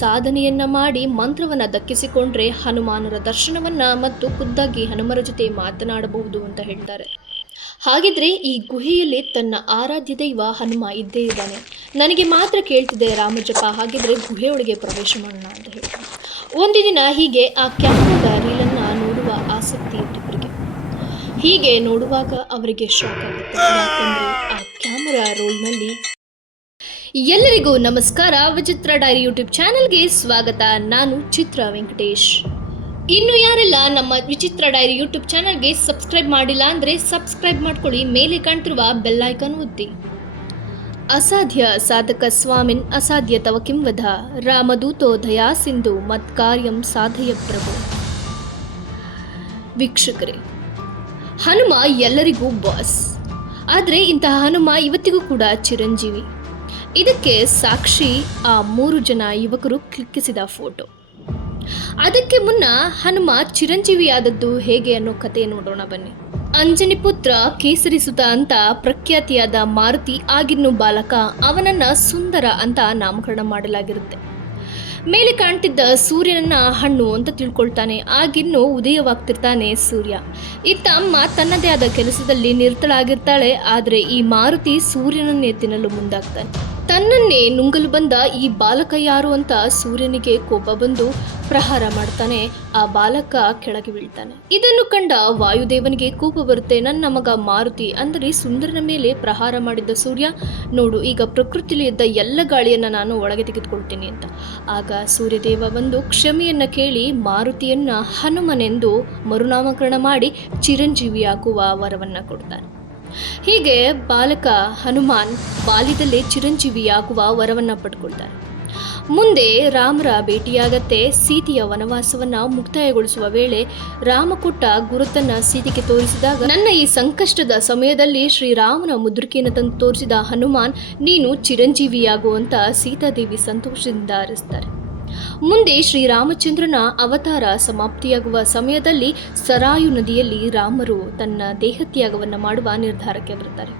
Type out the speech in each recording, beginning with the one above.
ಸಾಧನೆಯನ್ನ ಮಾಡಿ ಮಂತ್ರವನ್ನ ದಕ್ಕಿಸಿಕೊಂಡ್ರೆ ಹನುಮಾನರ ದರ್ಶನವನ್ನ ಮತ್ತು ಖುದ್ದಾಗಿ ಹನುಮರ ಜೊತೆ ಮಾತನಾಡಬಹುದು ಅಂತ ಹೇಳ್ತಾರೆ. ಹಾಗಿದ್ರೆ ಈ ಗುಹೆಯಲ್ಲಿ ತನ್ನ ಆರಾಧ್ಯ ದೈವ ಹನುಮ ಇದ್ದೇ ಇದ್ದಾನೆ. ನನಗೆ ಮಾತ್ರ ಕೇಳ್ತಿದೆ ರಾಮಜಪ, ಹಾಗಿದ್ರೆ ಗುಹೆಯೊಳಗೆ ಪ್ರವೇಶ ಮಾಡೋಣ ಅಂತ ಹೇಳ್ತಾರೆ. ಒಂದು ದಿನ ಹೀಗೆ ಆ ಕ್ಯಾಮರಾದ ರೀಲನ್ನ ನೋಡುವ ಆಸಕ್ತಿ ಇದ್ದವರಿಗೆ ಹೀಗೆ ನೋಡುವಾಗ ಅವರಿಗೆ ಶಾಕ್ ಆಗುತ್ತೆ. ಯಾಕಂದ್ರೆ ಆ ಕ್ಯಾಮರಾ ರೋಲ್ನಲ್ಲಿ ಎಲ್ಲರಿಗೂ ನಮಸ್ಕಾರ. ವಿಚಿತ್ರ ಡೈರಿ ಯೂಟ್ಯೂಬ್ ಚಾನೆಲ್ಗೆ ಸ್ವಾಗತ. ನಾನು ಚಿತ್ರ ವೆಂಕಟೇಶ್. ಇನ್ನು ಯಾರೆಲ್ಲ ನಮ್ಮ ವಿಚಿತ್ರ ಡೈರಿ ಯೂಟ್ಯೂಬ್ ಚಾನೆಲ್ಗೆ ಸಬ್ಸ್ಕ್ರೈಬ್ ಮಾಡಿಲ್ಲ ಅಂದರೆ ಸಬ್ಸ್ಕ್ರೈಬ್ ಮಾಡ್ಕೊಳ್ಳಿ. ಮೇಲೆ ಕಾಣ್ತಿರುವ ಬೆಲ್ ಐಕಾನ್ ಒತ್ತಿ. ಅಸಾಧ್ಯ ಸಾಧಕ ಸ್ವಾಮಿನ್ ಅಸಾಧ್ಯ ತವ ಕಿಂ ವಧ, ರಾಮದೂತೋ ದಯಾ ಸಿಂಧು ಮತ್ ಕಾರ್ಯಂ ಸಾಧಯ ಪ್ರಭು. ವೀಕ್ಷಕರೇ, ಹನುಮ ಎಲ್ಲರಿಗೂ ಬಾಸ್. ಆದರೆ ಇಂತಹ ಹನುಮ ಇವತ್ತಿಗೂ ಕೂಡ ಚಿರಂಜೀವಿ. ಇದಕ್ಕೆ ಸಾಕ್ಷಿ ಆ 3 ಜನ ಯುವಕರು ಕ್ಲಿಕ್ಕಿಸಿದ ಫೋಟೋ. ಅದಕ್ಕೆ ಮುನ್ನ ಹನುಮ ಚಿರಂಜೀವಿಯಾದದ್ದು ಹೇಗೆ ಅನ್ನೋ ಕಥೆ ನೋಡೋಣ ಬನ್ನಿ. ಅಂಜನಿ ಪುತ್ರ ಕೇಸರಿ ಸುತ ಅಂತ ಪ್ರಖ್ಯಾತಿಯಾದ ಮಾರುತಿ ಆಗಿನ್ನು ಬಾಲಕ. ಅವನನ್ನ ಸುಂದರ ಅಂತ ನಾಮಕರಣ ಮಾಡಲಾಗಿರುತ್ತೆ. ಮೇಲೆ ಕಾಣ್ತಿದ್ದ ಸೂರ್ಯನನ್ನ ಹಣ್ಣು ಅಂತ ತಿಳ್ಕೊಳ್ತಾನೆ. ಆಗಿನ್ನು ಉದಯವಾಗ್ತಿರ್ತಾನೆ ಸೂರ್ಯ. ಇತ್ತ ಅಮ್ಮ ತನ್ನದೇ ಆದ ಕೆಲಸದಲ್ಲಿ ನಿರತಳಾಗಿರ್ತಾಳೆ. ಆದರೆ ಈ ಮಾರುತಿ ಸೂರ್ಯನನ್ನೇ ತಿನ್ನಲು ಮುಂದಾಗ್ತಾನೆ. ತನ್ನನ್ನೇ ನುಂಗಲು ಬಂದ ಈ ಬಾಲಕ ಯಾರು ಅಂತ ಸೂರ್ಯನಿಗೆ ಕೋಪ ಬಂದು ಪ್ರಹಾರ ಮಾಡ್ತಾನೆ. ಆ ಬಾಲಕ ಕೆಳಗೆ ಬೀಳ್ತಾನೆ. ಇದನ್ನು ಕಂಡ ವಾಯುದೇವನಿಗೆ ಕೋಪ ಬರುತ್ತೆ. ನನ್ನ ಮಗ ಮಾರುತಿ ಅಂದರೆ ಸುಂದರನ ಮೇಲೆ ಪ್ರಹಾರ ಮಾಡಿದ್ದ ಸೂರ್ಯ, ನೋಡು ಈಗ ಪ್ರಕೃತಿಯಲ್ಲಿ ಇದ್ದ ಎಲ್ಲ ಗಾಳಿಯನ್ನು ನಾನು ಒಳಗೆ ತೆಗೆದುಕೊಳ್ತೀನಿ ಅಂತ. ಆಗ ಸೂರ್ಯದೇವ ಬಂದು ಕ್ಷಮೆಯನ್ನ ಕೇಳಿ ಮಾರುತಿಯನ್ನ ಹನುಮನೆಂದು ಮರುನಾಮಕರಣ ಮಾಡಿ ಚಿರಂಜೀವಿಯಾಗುವ ವರವನ್ನ ಕೊಡ್ತಾನೆ. ಹೀಗೆ ಬಾಲಕ ಹನುಮಾನ್ ಬಾಲ್ಯದಲ್ಲೇ ಚಿರಂಜೀವಿಯಾಗುವ ವರವನ್ನ ಪಡ್ಕೊಳ್ತಾನೆ. ಮುಂದೆ ರಾಮರ ಭೇಟಿಯಾಗತ್ತೆ. ಸೀತೆಯ ವನವಾಸವನ್ನ ಮುಕ್ತಾಯಗೊಳಿಸುವ ವೇಳೆ ರಾಮ ಕೊಟ್ಟ ಗುರುತನ್ನ ಸೀತೆಗೆ ತೋರಿಸಿದಾಗ, ನನ್ನ ಈ ಸಂಕಷ್ಟದ ಸಮಯದಲ್ಲಿ ಶ್ರೀರಾಮನ ಮುದ್ರಿಕೆಯನ್ನು ತಂದು ತೋರಿಸಿದ ಹನುಮಾನ್, ನೀನು ಚಿರಂಜೀವಿಯಾಗುವಂತ ಸೀತಾದೇವಿ ಸಂತೋಷದಿಂದ ಹರಿಸ್ತಾರೆ. ಮುಂದೆ ಶ್ರೀರಾಮಚಂದ್ರನ ಅವತಾರ ಸಮಾಪ್ತಿಯಾಗುವ ಸಮಯದಲ್ಲಿ ಸರಾಯು ನದಿಯಲ್ಲಿ ರಾಮರು ತನ್ನ ದೇಹತ್ಯಾಗವನ್ನು ಮಾಡುವ ನಿರ್ಧಾರಕ್ಕೆ ಬರುತ್ತಾರೆ.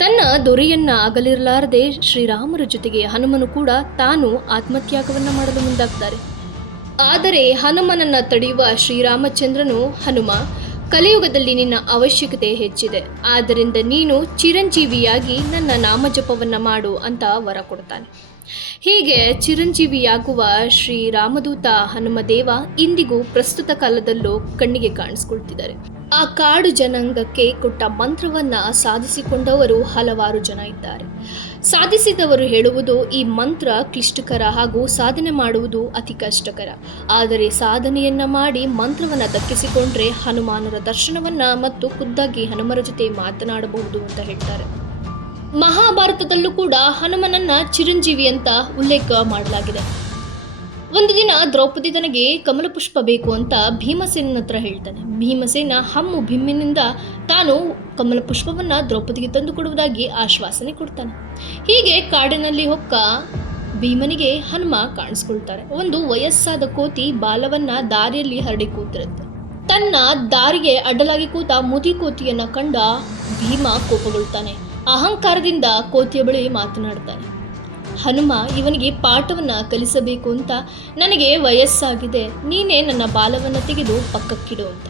ತನ್ನ ದೊರೆಯನ್ನ ಅಗಲಿರಲಾರದೆ ಶ್ರೀರಾಮರ ಜೊತೆಗೆ ಹನುಮನು ಕೂಡ ತಾನು ಆತ್ಮತ್ಯಾಗವನ್ನು ಮಾಡಲು ಮುಂದಾಗ್ತಾರೆ. ಆದರೆ ಹನುಮನನ್ನ ತಡೆಯುವ ಶ್ರೀರಾಮಚಂದ್ರನು, ಹನುಮ, ಕಲಿಯುಗದಲ್ಲಿ ನಿನ್ನ ಅವಶ್ಯಕತೆ ಹೆಚ್ಚಿದೆ, ಆದ್ದರಿಂದ ನೀನು ಚಿರಂಜೀವಿಯಾಗಿ ನನ್ನ ನಾಮಜಪವನ್ನು ಮಾಡು ಅಂತ ವರ ಕೊಡ್ತಾನೆ. ಹೀಗೆ ಚಿರಂಜೀವಿಯಾಗುವ ಶ್ರೀರಾಮದೂತ ಹನುಮದೇವ ಇಂದಿಗೂ ಪ್ರಸ್ತುತ ಕಾಲದಲ್ಲೂ ಕಣ್ಣಿಗೆ ಕಾಣಿಸ್ಕೊಳ್ತಿದ್ದಾರೆ. ಆ ಕಾಡು ಜನಾಂಗಕ್ಕೆ ಕೊಟ್ಟ ಮಂತ್ರವನ್ನ ಸಾಧಿಸಿಕೊಂಡವರು ಹಲವಾರು ಜನ ಇದ್ದಾರೆ. ಸಾಧಿಸಿದವರು ಹೇಳುವುದು ಈ ಮಂತ್ರ ಕ್ಲಿಷ್ಟಕರ ಹಾಗೂ ಸಾಧನೆ ಮಾಡುವುದು ಅತಿ ಕಷ್ಟಕರ. ಆದರೆ ಸಾಧನೆಯನ್ನ ಮಾಡಿ ಮಂತ್ರವನ್ನ ದಕ್ಕಿಸಿಕೊಂಡ್ರೆ ಹನುಮಾನರ ದರ್ಶನವನ್ನ ಮತ್ತು ಖುದ್ದಾಗಿ ಹನುಮರ ಜೊತೆ ಮಾತನಾಡಬಹುದು ಅಂತ ಹೇಳ್ತಾರೆ. ಮಹಾಭಾರತದಲ್ಲೂ ಕೂಡ ಹನುಮನನ್ನ ಚಿರಂಜೀವಿ ಅಂತ ಉಲ್ಲೇಖ ಮಾಡಲಾಗಿದೆ. ಒಂದು ದಿನ ದ್ರೌಪದಿ ತನಗೆ ಕಮಲ ಪುಷ್ಪ ಬೇಕು ಅಂತ ಭೀಮಸೇನನ ಹತ್ರ ಹೇಳ್ತಾನೆ. ಭೀಮಸೇನ ಹಮ್ಮು ಬಿಮ್ಮಿನಿಂದ ತಾನು ಕಮಲ ಪುಷ್ಪವನ್ನ ದ್ರೌಪದಿಗೆ ತಂದು ಕೊಡುವುದಾಗಿ ಆಶ್ವಾಸನೆ ಕೊಡ್ತಾನೆ. ಹೀಗೆ ಕಾಡಿನಲ್ಲಿ ಹೊಕ್ಕ ಭೀಮನಿಗೆ ಹನುಮ ಕಾಣಿಸ್ಕೊಳ್ತಾರೆ. ಒಂದು ವಯಸ್ಸಾದ ಕೋತಿ ಬಾಲವನ್ನ ದಾರಿಯಲ್ಲಿ ಹರಡಿ ಕೂತಿರುತ್ತೆ. ತನ್ನ ದಾರಿಗೆ ಅಡ್ಡಲಾಗಿ ಕೂತ ಮುದಿ ಕೋತಿಯನ್ನ ಕಂಡ ಭೀಮ ಕೋಪಗೊಳ್ತಾನೆ. ಅಹಂಕಾರದಿಂದ ಕೋತಿಯ ಬಳಿ ಮಾತನಾಡ್ತಾನೆ. ಹನುಮ ಇವನಿಗೆ ಪಾಠವನ್ನ ಕಲಿಸಬೇಕು ಅಂತ, ನನಗೆ ವಯಸ್ಸಾಗಿದೆ, ನೀನೇ ನನ್ನ ಬಾಲವನ್ನು ತೆಗೆದು ಪಕ್ಕಕ್ಕಿಡು ಅಂತ.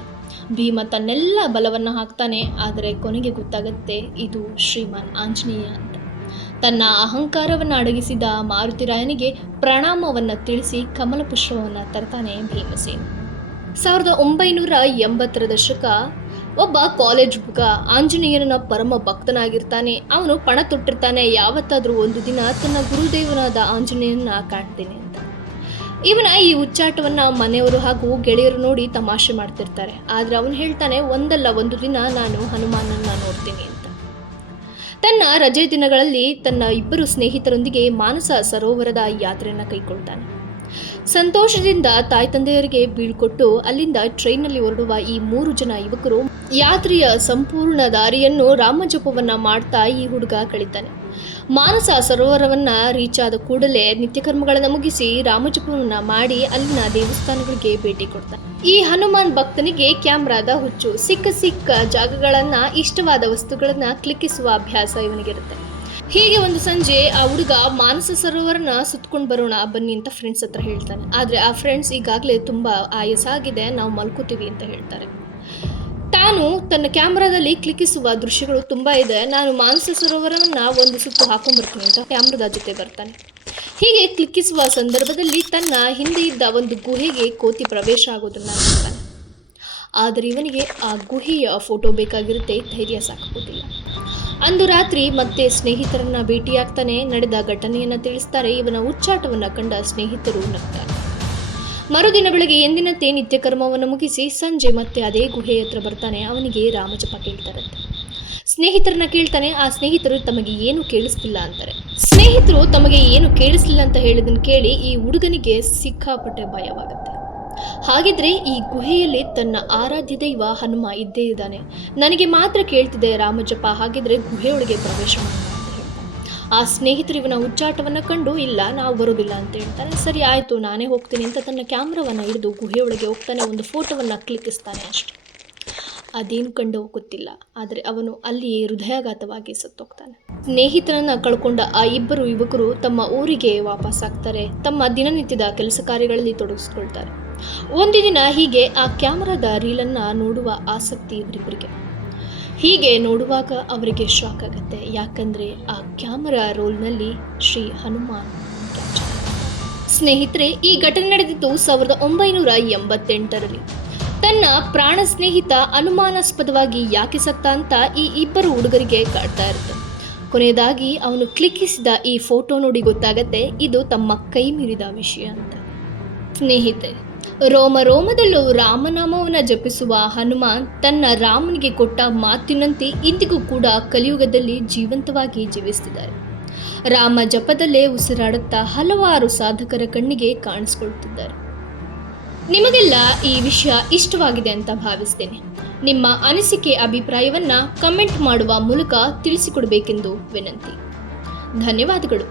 ಭೀಮ ತನ್ನೆಲ್ಲ ಬಲವನ್ನು ಹಾಕ್ತಾನೆ. ಆದರೆ ಕೊನೆಗೆ ಗೊತ್ತಾಗತ್ತೆ ಇದು ಶ್ರೀಮಾನ್ ಆಂಜನೇಯ ಅಂತ. ತನ್ನ ಅಹಂಕಾರವನ್ನು ಅಡಗಿಸಿದ ಮಾರುತಿರಾಯನಿಗೆ ಪ್ರಣಾಮವನ್ನು ತಿಳಿಸಿ ಕಮಲ ಪುಷ್ಪವನ್ನು ತರ್ತಾನೆ ಭೀಮಸೇನ. 1980ರ ದಶಕ. ಒಬ್ಬ ಕಾಲೇಜ್ ಹುಡುಗ ಆಂಜನೇಯನ ಪರಮ ಭಕ್ತನಾಗಿರ್ತಾನೆ. ಅವನು ಪಣ ತೊಟ್ಟಿರ್ತಾನೆ, ಯಾವತ್ತಾದರೂ ಒಂದು ದಿನ ತನ್ನ ಗುರುದೇವನಾದ ಆಂಜನೇಯನ ಕಾಣ್ತೇನೆ ಅಂತ. ಇವನ ಈ ಉಚ್ಚಾಟವನ್ನ ಮನೆಯವರು ಹಾಗೂ ಗೆಳೆಯರು ನೋಡಿ ತಮಾಷೆ ಮಾಡ್ತಿರ್ತಾರೆ. ಆದರೆ ಅವನು ಹೇಳ್ತಾನೆ, ಒಂದಲ್ಲ ಒಂದು ದಿನ ನಾನು ಹನುಮಾನನ್ನ ನೋಡ್ತೀನಿ ಅಂತ. ತನ್ನ ರಜೆ ದಿನಗಳಲ್ಲಿ ತನ್ನ 2 ಸ್ನೇಹಿತರೊಂದಿಗೆ ಮಾನಸ ಸರೋವರದ ಯಾತ್ರೆಯನ್ನು ಕೈಗೊಳ್ತಾನೆ. ಸಂತೋಷದಿಂದ ತಾಯಿ ತಂದೆಯರಿಗೆ ಬೀಳ್ಕೊಟ್ಟು ಅಲ್ಲಿಂದ ಟ್ರೈನ್ನಲ್ಲಿ ಹೊರಡುವ ಈ 3 ಜನ ಯುವಕರು ಯಾತ್ರೆಯ ಸಂಪೂರ್ಣ ದಾರಿಯನ್ನು ರಾಮಜಪವನ್ನ ಮಾಡ್ತಾ ಈ ಹುಡುಗ ಕಳೀತಾನೆ. ಮಾನಸ ಸರೋವರವನ್ನ ರೀಚ್ ಆದ ಕೂಡಲೇ ನಿತ್ಯಕರ್ಮಗಳನ್ನು ಮುಗಿಸಿ ರಾಮಜಪವನ್ನ ಮಾಡಿ ಅಲ್ಲಿನ ದೇವಸ್ಥಾನಗಳಿಗೆ ಭೇಟಿ ಕೊಡ್ತಾನೆ. ಈ ಹನುಮಾನ್ ಭಕ್ತನಿಗೆ ಕ್ಯಾಮ್ರಾದ ಹುಚ್ಚು. ಸಿಕ್ಕ ಜಾಗಗಳನ್ನ, ಇಷ್ಟವಾದ ವಸ್ತುಗಳನ್ನ ಕ್ಲಿಕ್ಕಿಸುವ ಅಭ್ಯಾಸ ಇವನಿಗಿರುತ್ತೆ. ಹೀಗೆ ಒಂದು ಸಂಜೆ ಆ ಹುಡುಗ ಮಾನಸ ಸರೋವರನ ಸುತ್ಕೊಂಡು ಬರೋಣ ಬನ್ನಿ ಅಂತ ಫ್ರೆಂಡ್ಸ್ ಹತ್ರ ಹೇಳ್ತಾನೆ. ಆದರೆ ಆ ಫ್ರೆಂಡ್ಸ್ ಈಗಾಗಲೇ ತುಂಬ ಆಯಾಸಾಗಿದೆ, ನಾವು ಮಲ್ಕೋತೀವಿ ಅಂತ ಹೇಳ್ತಾರೆ. ತಾನು ತನ್ನ ಕ್ಯಾಮ್ರಾದಲ್ಲಿ ಕ್ಲಿಕ್ಕಿಸುವ ದೃಶ್ಯಗಳು ತುಂಬ ಇದೆ, ನಾನು ಮಾನಸ ಸರೋವರವನ್ನು ಒಂದು ಸುತ್ತು ಹಾಕೊಂಡ್ಬರ್ತೀನಿ ಅಂತ ಕ್ಯಾಮ್ರಾದ ಜೊತೆ ಬರ್ತಾನೆ. ಹೀಗೆ ಕ್ಲಿಕ್ಕಿಸುವ ಸಂದರ್ಭದಲ್ಲಿ ತನ್ನ ಹಿಂದೆ ಇದ್ದ ಒಂದು ಗುಹೆಗೆ ಕೋತಿ ಪ್ರವೇಶ ಆಗೋದನ್ನು ನೋಡ್ತಾನೆ. ಆದರೆ ಇವನಿಗೆ ಆ ಗುಹೆಯ ಫೋಟೋ ಬೇಕಾಗಿರುತ್ತೆ, ಧೈರ್ಯ ಸಾಕಾಗೋದಿಲ್ಲ. ಅಂದು ರಾತ್ರಿ ಮತ್ತೆ ಸ್ನೇಹಿತರನ್ನ ಭೇಟಿಯಾಗ್ತಾನೆ. ನಡೆದ ಘಟನೆಯನ್ನು ತಿಳಿಸ್ತಾರೆ. ಇವನ ಉಚ್ಚಾಟವನ್ನು ಕಂಡ ಸ್ನೇಹಿತರು ನಗ್ತಾರೆ. ಮರುದಿನ ಬೆಳಗ್ಗೆ ಎಂದಿನಂತೆ ನಿತ್ಯ ಕರ್ಮವನ್ನು ಮುಗಿಸಿ ಸಂಜೆ ಮತ್ತೆ ಅದೇ ಗುಹೆ ಹತ್ರ ಬರ್ತಾನೆ. ಅವನಿಗೆ ರಾಮಜಪ ಕೇಳ್ತಾರಂತೆ. ಸ್ನೇಹಿತರನ್ನ ಕೇಳ್ತಾನೆ. ಆ ಸ್ನೇಹಿತರು ತಮಗೆ ಏನು ಕೇಳಿಸ್ತಿಲ್ಲ ಅಂತಾರೆ. ಸ್ನೇಹಿತರು ತಮಗೆ ಏನು ಕೇಳಿಸ್ಲಿಲ್ಲ ಅಂತ ಹೇಳಿದನ್ನು ಕೇಳಿ ಈ ಹುಡುಗನಿಗೆ ಸಿಕ್ಕಾಪಟ್ಟೆ ಭಯವಾಗುತ್ತೆ. ಹಾಗಿದ್ರೆ ಈ ಗುಹೆಯಲ್ಲಿ ತನ್ನ ಆರಾಧ್ಯ ದೈವ ಹನುಮ ಇದ್ದೇ ಇದ್ದಾನೆ, ನನಗೆ ಮಾತ್ರ ಕೇಳ್ತಿದೆ ರಾಮಜಪ, ಹಾಗಿದ್ರೆ ಗುಹೆಯೊಳಗೆ ಪ್ರವೇಶ ಮಾಡೋಣ ಅಂತ ಹೇಳ್ತಾನೆ. ಆ ಸ್ನೇಹಿತರು ಇವನ ಉಚ್ಚಾಟವನ್ನು ಕಂಡು ಇಲ್ಲ ನಾವು ಬರೋದಿಲ್ಲ ಅಂತ ಹೇಳ್ತಾನೆ. ಸರಿ ಆಯಿತು ನಾನೇ ಹೋಗ್ತೀನಿ ಅಂತ ತನ್ನ ಕ್ಯಾಮ್ರಾವನ್ನು ಹಿಡಿದು ಗುಹೆಯೊಳಗೆ ಹೋಗ್ತಾನೆ. ಒಂದು ಫೋಟೋವನ್ನು ಕ್ಲಿಕ್ಕಿಸ್ತಾನೆ ಅಷ್ಟೆ. ಅದೇನು ಕಂಡು ಗೊತ್ತಿಲ್ಲ, ಆದರೆ ಅವನು ಅಲ್ಲಿಯೇ ಹೃದಯಾಘಾತವಾಗಿ ಸತ್ತೋಗ್ತಾನೆ. ಸ್ನೇಹಿತರನ್ನ ಕಳ್ಕೊಂಡ ಆ ಇಬ್ಬರು ಯುವಕರು ತಮ್ಮ ಊರಿಗೆ ವಾಪಸ್ಸಾಗ್ತಾರೆ. ತಮ್ಮ ದಿನನಿತ್ಯದ ಕೆಲಸ ಕಾರ್ಯಗಳಲ್ಲಿ ತೊಡಗಿಸ್ಕೊಳ್ತಾರೆ. ಒಂದು ದಿನ ಹೀಗೆ ಆ ಕ್ಯಾಮರಾದ ರೀಲನ್ನು ನೋಡುವ ಆಸಕ್ತಿ ಇವರಿಬ್ಬರಿಗೆ. ಹೀಗೆ ನೋಡುವಾಗ ಅವರಿಗೆ ಶಾಕ್ ಆಗುತ್ತೆ. ಯಾಕಂದರೆ ಆ ಕ್ಯಾಮರಾ ರೋಲ್ನಲ್ಲಿ ಶ್ರೀ ಹನುಮಾನ್ ಕ್ಯಾಪ್ಚರ್. ಸ್ನೇಹಿತರೆ, ಈ ಘಟನೆ ನಡೆದಿದ್ದು 1988ರಲ್ಲಿ. ತನ್ನ ಪ್ರಾಣ ಸ್ನೇಹಿತ ಅನುಮಾನಾಸ್ಪದವಾಗಿ ಯಾಕೆ ಸತ್ತ ಅಂತ ಈ ಇಬ್ಬರು ಹುಡುಗರಿಗೆ ಕಾಡ್ತಾ ಇರುತ್ತೆ. ಕೊನೆಯದಾಗಿ ಅವನು ಕ್ಲಿಕ್ಕಿಸಿದ ಈ ಫೋಟೋ ನೋಡಿ ಗೊತ್ತಾಗತ್ತೆ ಇದು ತಮ್ಮ ಕೈ ಮೀರಿದ ವಿಷಯ ಅಂತ. ಸ್ನೇಹಿತರೆ, ರೋಮ ರೋಮದಲ್ಲೂ ರಾಮನಾಮವನ್ನು ಜಪಿಸುವ ಹನುಮಾನ್ ತನ್ನ ರಾಮನಿಗೆ ಕೊಟ್ಟ ಮಾತಿನಂತೆ ಇಂದಿಗೂ ಕೂಡ ಕಲಿಯುಗದಲ್ಲಿ ಜೀವಂತವಾಗಿ ಜೀವಿಸ್ತಿದ್ದಾರೆ. ರಾಮ ಜಪದಲ್ಲೇ ಉಸಿರಾಡುತ್ತಾ ಹಲವಾರು ಸಾಧಕರ ಕಣ್ಣಿಗೆ ಕಾಣಿಸ್ಕೊಳ್ತಿದ್ದಾರೆ. ನಿಮಗೆಲ್ಲ ಈ ವಿಷಯ ಇಷ್ಟವಾಗಿದೆ ಅಂತ ಭಾವಿಸ್ತೇನೆ. ನಿಮ್ಮ ಅನಿಸಿಕೆ ಅಭಿಪ್ರಾಯವನ್ನು ಕಮೆಂಟ್ ಮಾಡುವ ಮೂಲಕ ತಿಳಿಸಿಕೊಡಬೇಕೆಂದು ವಿನಂತಿ. ಧನ್ಯವಾದಗಳು.